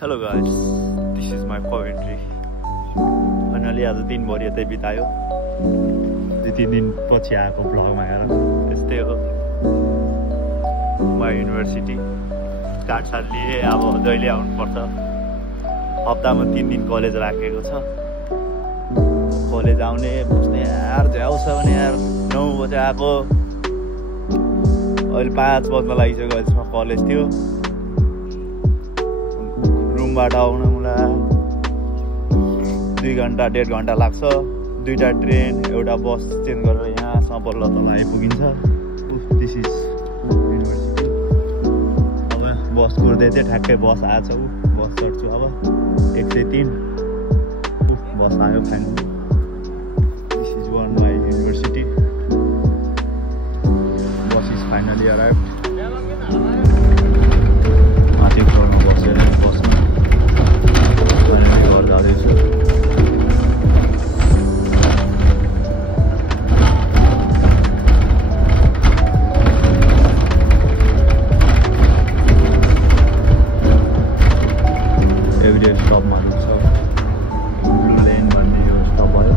Hello guys, this is my Coventry. Finally आज दिनभरि यतै बितायो। 2-3 दिन पछि आएको ब्लगमा हेर यस्तै हो। My युनिभर्सिटी कार्ड लिए अब जहिले आउनु पर्छ। हप्तामा 3 दिन कलेज राखेको छ। कलेज आउने बस्ने यार झ्याउ छ भने यार 9 बजे आएको। अहिले 5 बज्न लागिसक्यो। अहिलेसम्म कलेज थियो। रुमबाट आउन मलाई 2 घन्टा 1.5 घन्टा लाग्छ। 2टा ट्रेन एउटा बस चेन्ज गरेर यहाँसम्म बल्ल तल आइपुगिन्छ। This is university. अब बस कुर्दै चाहिँ ठ्याक्कै बस आएछ। बस चढ्छु अब 103। बस आयो finally. This is one my university. Bus is finally arrived. माथि फ्लोरमा बसेर बसमा फाइनली घर जाँदैछु। एभ्री स्टपमा रुक्छ। ब्लु लेन भन्ने यो स्टप भयो।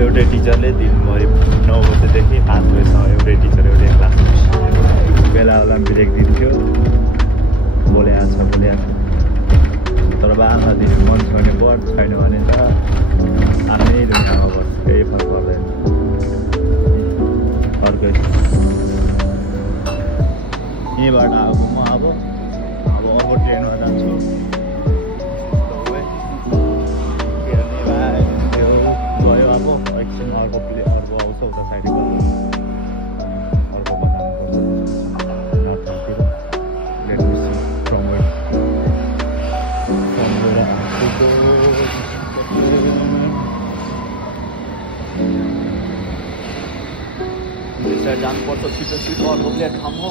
एउटै टिचरले दिनभरि 9 बजेदेखि 5 बजेसम्म एउटै टिचर एउटै क्लास बेला बेला ब्रेक दिन्थ्यो। बोले आछ तर बाह्र दिन मन छ भने पढ, छैन भने त आफ्नै दुनियाँमा बस्छ। केही फरक पर्दैन। अर्कै यहीँबाट आएको म अब ट्रेनमा जान्छु। गयो अब एकछिन अर्को आउँछ उता साइडको अर्को बनाउनु नर्थतिर। Let me see from where जानुपर्छ छिटो छिटो। अर्को प्लेटफर्म हो।